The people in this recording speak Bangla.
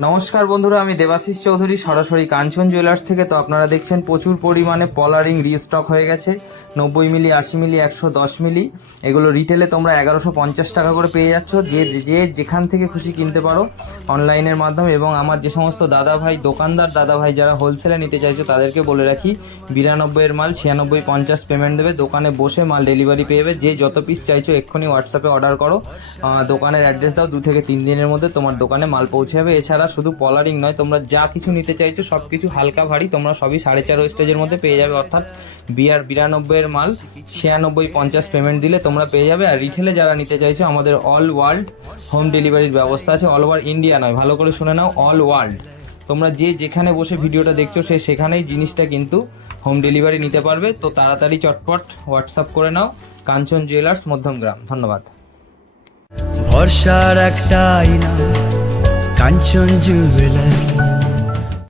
নমস্কার বন্ধুরা, আমি দেবাশিস চৌধুরী সরাসরি কাঞ্চন জুয়েলার্স থেকে। তো আপনারা দেখছেন প্রচুর পরিমাণে পলারিং রিস্টক হয়ে গেছে। 90 মিলি, 80 মিলি, 110 মিলি, এগুলো রিটেলে তোমরা 1150 টাকা করে পেয়ে যাচ্ছ। যে যেখান থেকে খুশি কিনতে পারো অনলাইনের মাধ্যমে। এবং আমার যে সমস্ত দাদা ভাই, দোকানদার দাদা ভাই যারা হোলসেলে নিতে চাইছো তাদেরকে বলে রাখি, 92-এর মাল 96-50 পেমেন্ট দেবে, দোকানে বসে মাল ডেলিভারি পেয়ে যাবে। যে যত পিস চাইছো এক্ষুনি হোয়াটসঅ্যাপে অর্ডার করো, দোকানের অ্যাড্রেস দাও, 2 থেকে 3 দিনের মধ্যে তোমার দোকানে মাল পৌঁছে যাবে। এছাড়া শুধু পলারিং নয়, তোমরা যা কিছু নিতে চাইছো সব কিছু হালকা ভারী তোমরা সবই 4.5 ওয়েস্টেজের মধ্যে পেয়ে যাবে। অর্থাৎ 92-এর মাল 96-50 পেমেন্ট দিলে তোমরা পেয়ে যাবে। আর রিটেলে যারা নিতে চাইছো, আমাদের অল ওয়ার্ল্ড হোম ডেলিভারির ব্যবস্থা আছে। অল ওভার ইন্ডিয়া নয়, ভালো করে শুনে নাও, অল ওয়ার্ল্ড। তোমরা যে যেখানে বসে ভিডিওটা দেখছো সেখানেই জিনিসটা কিন্তু হোম ডেলিভারি নিতে পারবে। তো তাড়াতাড়ি চটপট হোয়াটসঅ্যাপ করে নাও, কাঞ্চন জুয়েলার্স, মধ্যমগ্রাম। ধন্যবাদ। ভরসার একটা আয়না, কাঞ্চন জুয়েলার্স।